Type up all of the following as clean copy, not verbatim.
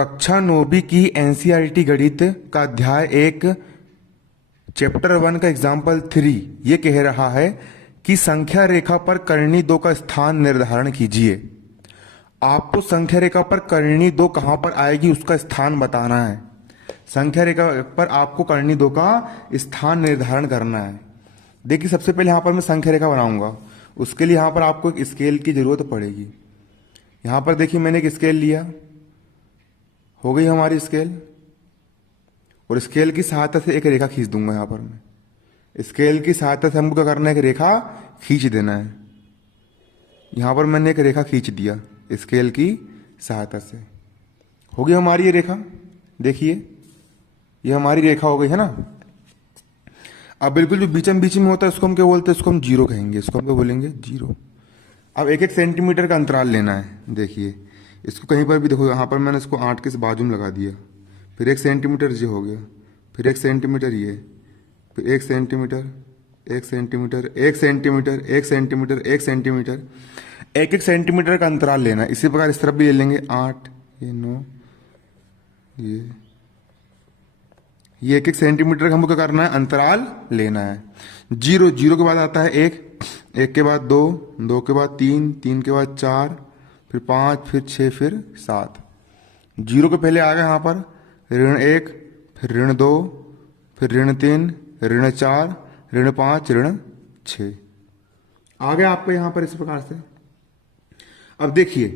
कक्षा 9वीं की एनसीईआरटी गणित का अध्याय 1 चैप्टर 1 का एग्जाम्पल 3 ये कह रहा है कि संख्या रेखा पर कर्णी 2 का स्थान निर्धारण कीजिए। आपको संख्या रेखा पर कर्णी 2 कहां पर आएगी उसका स्थान बताना है। संख्या रेखा पर आपको कर्णी 2 का स्थान निर्धारण करना है। देखिए सबसे पहले यहां पर मैं संख्या रेखा बनाऊंगा, उसके लिए यहां पर आपको एक स्केल की जरूरत पड़ेगी। यहां पर देखिए मैंने एक स्केल लिया, हो गई हमारी स्केल, और स्केल की सहायता से एक रेखा खींच दूंगा। यहां पर मैं स्केल की सहायता से हमको क्या करना है, एक रेखा खींच देना है। यहां पर मैंने एक रेखा खींच दिया स्केल की सहायता से, हो गई हमारी ये रेखा। देखिए ये हमारी रेखा हो गई है ना। अब बिल्कुल जो बीचम बीच में होता है उसको हम क्या बोलते हैं, इसको हम जीरो कहेंगे, इसको हम क्या बोलेंगे, जीरो। अब 1-1 सेंटीमीटर का अंतराल लेना है। देखिए इसको कहीं पर भी देखो, यहाँ पर मैंने इसको 8 के बाजू में लगा दिया, फिर 1 सेंटीमीटर ये हो गया, फिर 1 सेंटीमीटर ये, फिर 1 centimetre, 1 centimetre, 1 centimetre, 1 centimetre, 1 centimetre, 1-1 centimetre का अंतराल लेना है। इसी प्रकार इस तरफ भी ले लेंगे, 8, ये 9, ये 1-1 सेंटीमीटर का हमको क्या करना है, अंतराल लेना है। जीरो, जीरो के बाद आता है 1, 1 के बाद 2, 2 के बाद 3, 3 के बाद 4, फिर 5, फिर 6, फिर 7। जीरो के पहले आ गया यहाँ पर ऋण 1, फिर ऋण 2, फिर ऋण 3, ऋण 4, ऋण 5, ऋण 6 आ गया आपको यहाँ पर इस प्रकार से। अब देखिए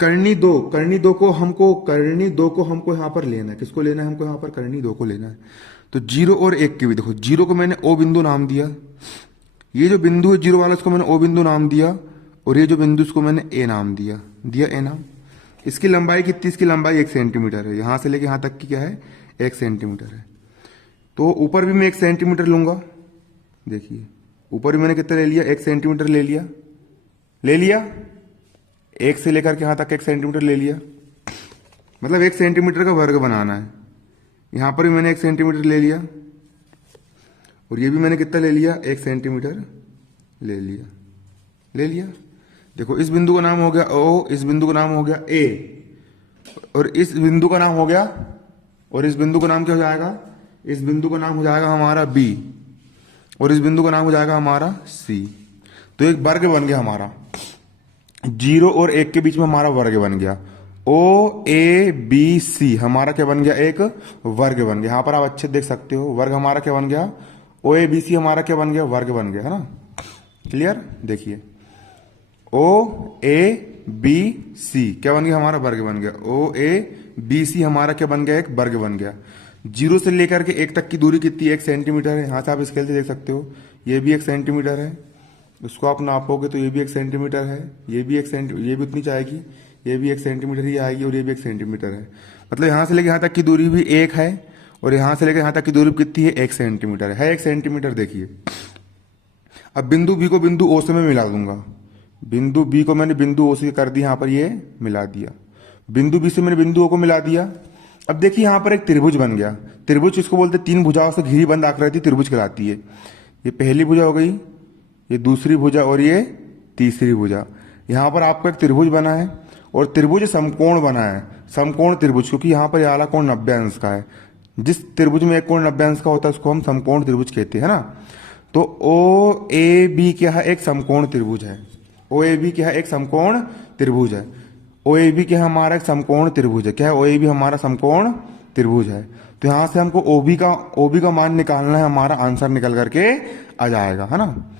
कर्णी 2 को हमको यहाँ पर लेना है। किसको लेना है हमको यहाँ पर, कर्णी 2 को लेना है। तो 0 और 1 के भी देखो, 0 को मैंने O बिंदु नाम दिया, ये जो बिंदु है 0 वाला इसको मैंने O बिंदु नाम दिया, और ये जो बिंदु इसको मैंने A नाम दिया A नाम। इसकी लंबाई कितनी, इसकी लंबाई 1 सेंटीमीटर है, यहां से लेके यहां तक की क्या है, 1 सेंटीमीटर है। तो ऊपर भी मैं 1 सेंटीमीटर लूंगा। देखिए ऊपर भी मैंने कितना ले लिया, 1 सेंटीमीटर ले लिया, 1 से लेकर के यहां तक 1 सेंटीमीटर ले लिया, मतलब 1 सेंटीमीटर का वर्ग बनाना है। यहां पर भी मैंने 1 सेंटीमीटर ले लिया, और ये भी मैंने कितना ले लिया, 1 सेंटीमीटर ले लिया। देखो इस बिंदु का नाम हो गया O, इस बिंदु का नाम हो गया A, और इस बिंदु का नाम हो गया, और इस बिंदु का नाम क्या हो जाएगा, इस बिंदु का नाम हो जाएगा हमारा B, और इस बिंदु का नाम हो जाएगा हमारा C। तो एक वर्ग बन गया हमारा, 0 और 1 के बीच में हमारा वर्ग बन गया। OABC हमारा क्या बन गया, एक वर्ग बन गया। यहां पर आप अच्छे देख सकते हो, वर्ग हमारा क्या बन गया, OABC हमारा क्या बन गया, वर्ग बन गया, है ना। क्लियर, देखिए OABC क्या बन गया, हमारा वर्ग बन गया। OABC हमारा क्या बन गया, एक वर्ग बन गया। 0 से लेकर के 1 तक की दूरी कितनी, 1 सेंटीमीटर है। यहां से आप स्केल से देख सकते हो, ये भी 1 सेंटीमीटर है, उसको आप नापोगे तो ये भी 1 सेंटीमीटर है, ये भी 1 सेंटीमीटर, ये भी उतनी जाएगी, ये भी 1 सेंटीमीटर ही आएगी, और ये भी 1 सेंटीमीटर है। मतलब यहां से लेकर यहां तक की दूरी भी 1 है, और यहां से लेकर यहां तक की दूरी कितनी है, 1 सेंटीमीटर है 1 सेंटीमीटर। देखिए अब बिंदु बी को बिंदु ओ से मैं मिला दूंगा, बिंदु बी को मैंने बिंदु ओ से कर दिया, यहां पर ये मिला दिया, बिंदु बी से मैंने बिंदु ओ को मिला दिया। अब देखिए यहां पर एक त्रिभुज बन गया। त्रिभुज इसको बोलते हैं, 3 भुजाओं से घिरी बंद आकृति त्रिभुज कहलाती है। ये पहली भुजा हो गई, ये दूसरी भुजा, और ये तीसरी भुजा। यहां पर आपका एक त्रिभुज बना है, और त्रिभुज समकोण बना है, समकोण त्रिभुज, क्योंकि यहां पर आला कोण 90 अंश का है। जिस त्रिभुज में एक कोण 90 अंश का होता है उसको हम समकोण त्रिभुज कहते हैं ना। तो OAB क्या है, एक समकोण त्रिभुज है। OAB क्या है, एक समकोण त्रिभुज है। OAB क्या है, हमारा एक समकोण त्रिभुज है। क्या है, OAB हमारा समकोण त्रिभुज है। तो यहां से हमको OB का मान निकालना है, हमारा आंसर निकल करके आ जाएगा, है ना।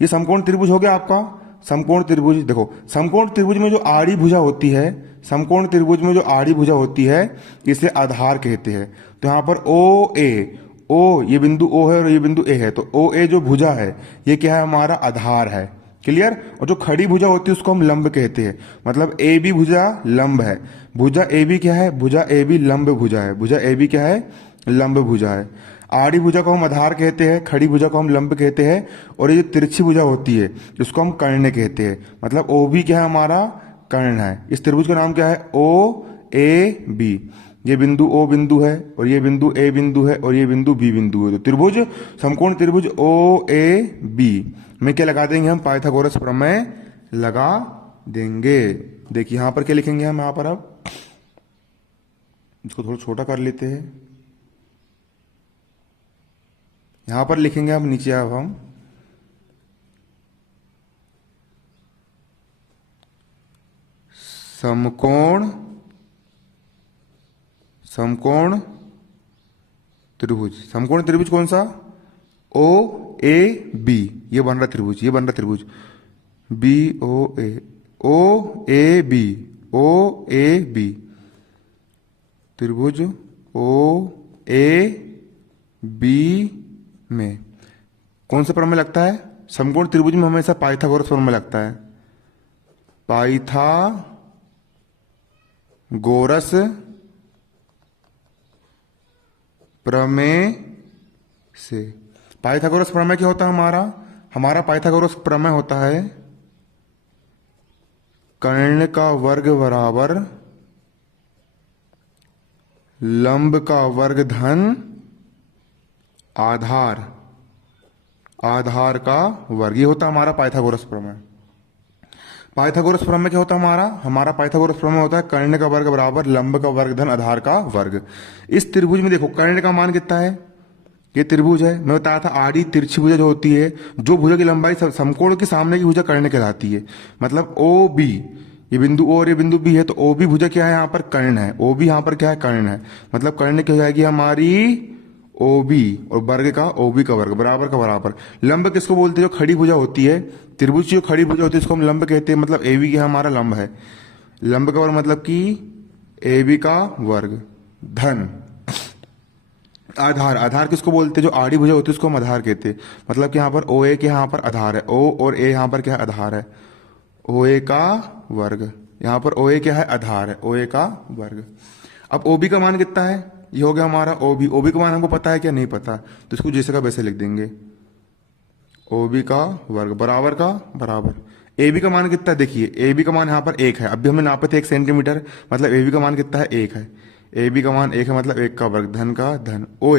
ये समकोण त्रिभुज हो गया आपका। समकोण त्रिभुज देखो, समकोण त्रिभुज में जो आड़ी भुजा होती है, समकोण त्रिभुज में जो आड़ी भुजा होती है इसे आधार कहते हैं। तो यहां पर O ये बिंदु O है और ये बिंदु A है, तो OA जो भुजा है ये क्या है, हमारा आधार है। क्लियर। और जो खड़ी भुजा होती है उसको हम लंब कहते हैं, मतलब AB भुजा लंब है। भुजा AB क्या है, भुजा AB लंब भुजा है। भुजा AB क्या है, लंब भुजा है। आड़ी भुजा को हम आधार कहते हैं, खड़ी भुजा को हम लंब कहते हैं, और ये जो तिरछी भुजा होती है इसको हम कर्ण कहते हैं। मतलब OB क्या है, हमारा कर्ण है। इस त्रिभुज का नाम क्या है, OAB। ये बिंदु O बिंदु है, और ये बिंदु A बिंदु है, और ये बिंदु B बिंदु है। तो त्रिभुज, समकोण त्रिभुज OAB में क्या लगा देंगे हम, पाइथागोरस प्रमेय लगा देंगे। देखिए यहां पर क्या लिखेंगे हम, यहां पर अब इसको थोड़ा छोटा कर लेते हैं। यहां पर लिखेंगे अब नीचे अब हम समकोण समकोण त्रिभुज। समकोण त्रिभुज कौन सा? ओ ए बी, ये बन रहा त्रिभुज, ये बन रहा त्रिभुज B O A B, O A B त्रिभुज ओ ए बी में कौन सा प्रमेय लगता है? समकोण त्रिभुज में हमेशा पाइथागोरस प्रमेय लगता है। पाइथागोरस प्रमेय से। पाइथागोरस प्रमेय क्या होता है हमारा? हमारा पाइथागोरस प्रमेय होता है कर्ण का वर्ग बराबर लंब का वर्ग धन आधार, आधार का वर्ग। ये होता है हमारा पाइथागोरस प्रमेय। पाइथागोरस प्रमेय क्या होता है हमारा? हमारा पाइथागोरस प्रमेय होता है कर्ण का वर्ग बराबर लंब का वर्ग धन आधार का वर्ग। इस त्रिभुज में देखो कर्ण का मान कितना है? ये त्रिभुज है, मैं बताया था आड़ी तिरछी भुजा जो होती है, जो भुजा की लंबाई समकोण के सामने की भुजा कर्ण कहलाती है। मतलब ओ बी, ये बिंदु ओ और ये बिंदु बी है, तो ओ बी भुजा क्या है? यहाँ पर कर्ण है। ओ बी यहाँ पर क्या है? कर्ण है। मतलब कर्ण क्या हो जाएगी हमारी? ओ बी, और वर्ग का ओ बी का वर्ग बराबर का बराबर। लंब किसको बोलते हैं? जो खड़ी भुजा होती है, त्रिभुज जो खड़ी भुजा होती है इसको हम लंब कहते हैं। मतलब ए बी क्या हमारा लंब है। लंब का वर्ग मतलब कि ए बी का वर्ग धन आधार। आधार किसको बोलते हैं? जो आड़ी भुजा होती है उसको हम आधार कहते हैं। मतलब कि यहाँ पर ओ ए के यहाँ पर आधार है, ओ और ए यहाँ पर क्या है? आधार है। ओ ए का वर्ग, यहाँ पर ओ ए क्या है? आधार है, ओ ए का वर्ग। अब ओ बी का मान कितना है? ये हो गया हमारा ओ बी। ओ बी का मान हमको पता है क्या? नहीं पता, तो इसको जैसे का वैसे लिख देंगे। ओ बी का वर्ग बराबर का बराबर। ए बी का मान कितना है? देखिए ए बी का मान यहाँ पर 1 है, अभी हमने नापे थे 1 सेंटीमीटर, मतलब ए बी का मान कितना है? 1 है। ए बी का मान 1 है, मतलब 1 का वर्ग धन का धन। ओ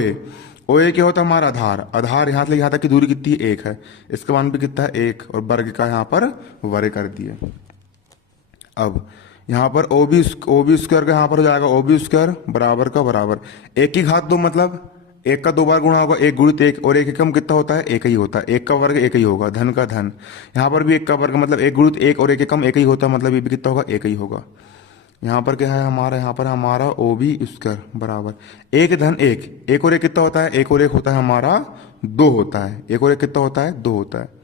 ए क्या होता है हमारा? आधार। आधार यहाँ से यहाँ तक की दूरी कितनी है? 1 है। इसका मान भी कितना है? 1, और वर्ग का यहाँ पर वर्ग कर दिए। अब यहाँ पर ओ बी स्क्वायर का यहाँ पर हो जाएगा ओ बी स्क्वायर बराबर का बराबर 1 की घात 2, मतलब 1 का 2 बार गुणा होगा, 1 गुणित 1, और 1 एकम कितना होता है? 1 ही होता है। 1 का वर्ग 1 ही होगा, धन का धन। यहाँ पर भी 1 का वर्ग मतलब 1 गुणित 1, और 1 एकम 1 ही होता है, मतलब ये भी कितना होगा? 1 ही होगा। यहाँ पर क्या है हमारा? यहाँ पर हमारा ओ बी स्क्वायर बराबर 1 धन 1, 1 और 1 कितना होता है? 1 और 1 होता है हमारा 2 होता है। 1 और 1 कितना होता है? 2 होता है।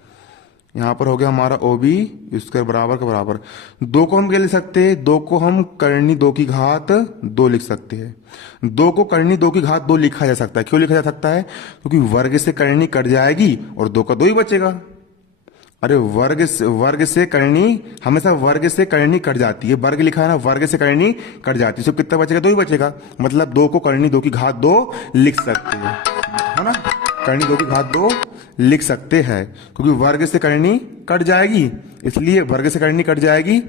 यहाँ पर हो गया हमारा ओ बी स्क्वायर बराबर का बराबर। 2 को हम क्या लिख सकते हैं? 2 को हम करनी 2 की घात 2 लिख सकते हैं। 2 को करनी 2 की घात 2 लिखा जा सकता है। क्यों लिखा जा सकता है? क्योंकि वर्ग से करनी कट जाएगी और 2 का 2 ही बचेगा। अरे वर्ग से करनी हमेशा वर्ग से करनी कट जाती है। वर्ग लिखा है ना, वर्ग से करनी कट जाती है, सिर्फ कितना बचेगा? 2 ही बचेगा। मतलब 2 को करनी 2 की घात 2 लिख सकते हैं, है ना? करनी 2 की घात 2 लिख सकते हैं, क्योंकि वर्ग से करनी कट जाएगी, इसलिए वर्ग से करनी कट जाएगी।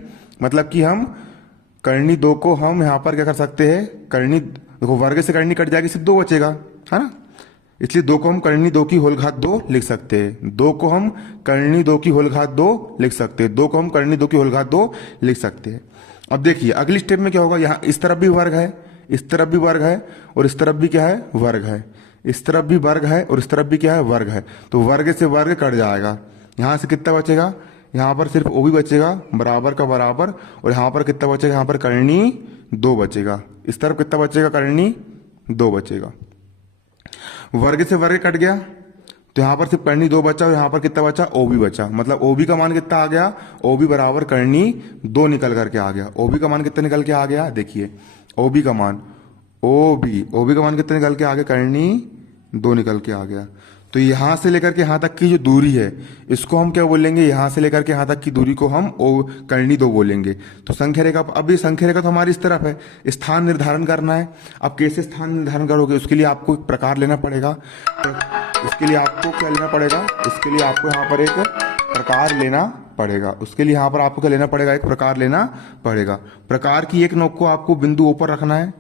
मतलब कि हम करनी 2 को हम यहाँ पर क्या कर सकते हैं? करनी देखो वर्ग से करनी कट जाएगी, सिर्फ 2 बचेगा, है ना? इसलिए 2 को हम करनी 2 की होल घात 2 लिख सकते हैं। 2 को हम करनी 2 की होल घात 2 लिख सकते हैं। 2 को हम करनी 2 की होल घात 2 लिख सकते हैं। अब देखिए अगली स्टेप में क्या होगा? यहाँ इस तरफ भी वर्ग है, इस तरफ भी वर्ग है, और इस तरफ भी क्या है? वर्ग है। इस तरफ भी वर्ग है और इस तरफ भी क्या है? वर्ग है। तो वर्ग से वर्ग कट जाएगा। यहाँ से कितना बचेगा? यहाँ पर सिर्फ ओ भी बचेगा बराबर का बराबर, और यहाँ पर कितना बचेगा? यहाँ पर करनी 2 बचेगा। इस तरफ कितना बचेगा? करनी 2 बचेगा। वर्ग से वर्ग कट गया, तो यहाँ पर सिर्फ करनी 2 बचा, और यहाँ पर कितना बचा? ओ बी बचा। मतलब ओ बी का मान कितना आ गया? ओ बी बराबर करनी 2 निकल करके आ गया। ओ बी का मान कितना निकल के आ गया? देखिए ओ बी का मान ओ बी का मान कितना निकल के आ गया? करनी 2 निकल के आ गया। तो यहां से लेकर के यहां तक की जो दूरी है इसको हम क्या बोलेंगे? यहां से लेकर के यहां तक की दूरी को हम ओ करनी 2 बोलेंगे। तो संख्या रेखा, अब ये संख्या रेखा तो हमारी इस तरफ है, स्थान निर्धारण करना है। अब कैसे स्थान निर्धारण करोगे? उसके लिए आपको एक प्रकार लेना पड़ेगा। इसके लिए आपको क्या लेना पड़ेगा? इसके लिए आपको यहाँ पर एक प्रकार लेना पड़ेगा। उसके लिए यहाँ पर आपको क्या लेना पड़ेगा? एक प्रकार लेना पड़ेगा। प्रकार की एक नोक को आपको बिंदु ऊपर रखना है,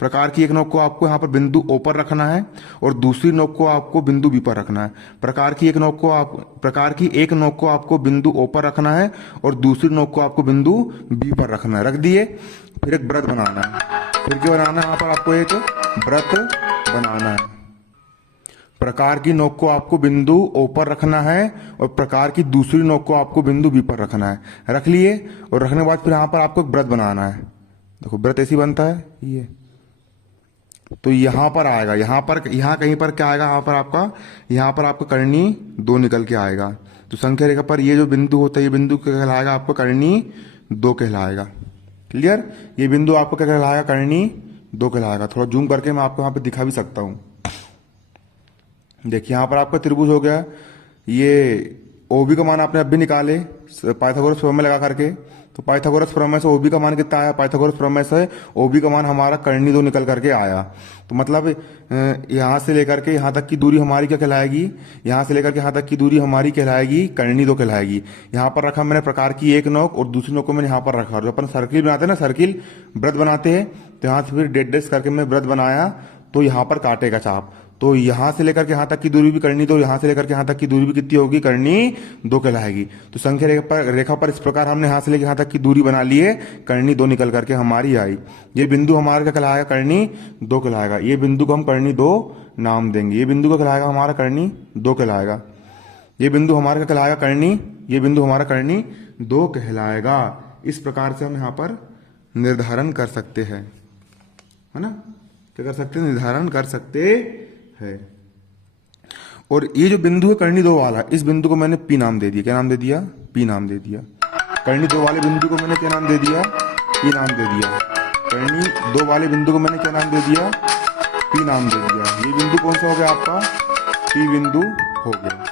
प्रकार की एक नोक को आपको यहाँ पर बिंदु ओ पर रखना है, और दूसरी नोक को आपको बिंदु बी पर रखना है। प्रकार की एक नोक को आपको बिंदु ओ पर रखना है, और दूसरी नोक को आपको बिंदु बी पर रखना है। रख दिए। फिर एक वृत्त बनाना है। फिर क्या बनाना है? यहाँ पर आपको एक वृत्त बनाना है। प्रकार की नोक को आपको बिंदु O पर रखना है और प्रकार की दूसरी नोक को आपको बिंदु B पर रखना है। रख लिए, और रखने के बाद फिर यहाँ पर आपको एक वृत्त बनाना है। देखो वृत्त ऐसी बनता है ये, तो यहाँ पर आएगा, यहाँ कहीं पर क्या आएगा? यहाँ पर आपका कर्णी 2 निकल के आएगा। तो संख्या रेखा पर ये जो बिंदु होता है, ये बिंदु क्या कहलाएगा? आपको कर्णी 2 कहलाएगा। क्लियर? ये बिंदु आपको क्या कहलाएगा? कर्णी 2 कहलाएगा। थोड़ा जूम करके मैं आपको यहाँ पे दिखा भी सकता हूँ। देखिए यहाँ पर आपका त्रिभुज हो गया। ये OB का मान आपने अब भी निकाले पाइथागोरस प्रमेय में लगा करके। तो पाइथागोरस प्रमेय से OB का मान कितना आया? पाइथागोरस प्रमेय से OB का मान हमारा कर्णी 2 निकल करके आया। तो मतलब यहाँ से लेकर के यहाँ तक की दूरी हमारी क्या कहलाएगी? यहाँ से लेकर के यहाँ तक की दूरी हमारी कहलाएगी कर्णी 2 कहलाएगी। यहाँ पर रखा मैंने प्रकार की एक नोक, और दूसरी नोक को मैंने यहाँ पर रखा। जो अपन सर्किल बनाते हैं ना, सर्किल वृत्त बनाते हैं, तो यहाँ से फिर डेड करके मैं वृत्त बनाया, तो यहाँ पर काटेगा चाप। तो यहाँ से लेकर के यहाँ तक की दूरी भी कर्णी 2, यहाँ से लेकर के यहाँ तक की दूरी भी कितनी होगी? कर्णी 2 कहलाएगी। तो संख्या रेखा पर इस प्रकार हमने यहाँ से लेकर यहाँ तक की दूरी बना ली है, कर्णी 2 निकल करके हमारी आई। ये बिंदु हमारा क्या कहलाएगा? कर्णी 2 कहलाएगा। ये बिंदु को हम कर्णी 2 नाम देंगे। ये बिंदु का कहलाएगा हमारा कर्णी 2 कहलाएगा। ये बिंदु हमारा क्या कहलाएगा? ये बिंदु हमारा कर्णी 2 कहलाएगा। इस प्रकार से हम यहाँ पर निर्धारण कर सकते हैं, है ना? क्या कर सकते हैं? निर्धारण कर सकते है। और ये जो बिंदु है कर्णी 2 वाला, इस बिंदु को मैंने P नाम दे दिया। क्या नाम दे दिया? P नाम दे दिया। कर्णी 2 वाले बिंदु को मैंने क्या नाम दे दिया? P नाम दे दिया। कर्णी 2 वाले बिंदु को मैंने क्या नाम दे दिया? P नाम दे दिया। ये बिंदु कौन सा हो गया आपका? P बिंदु हो गया।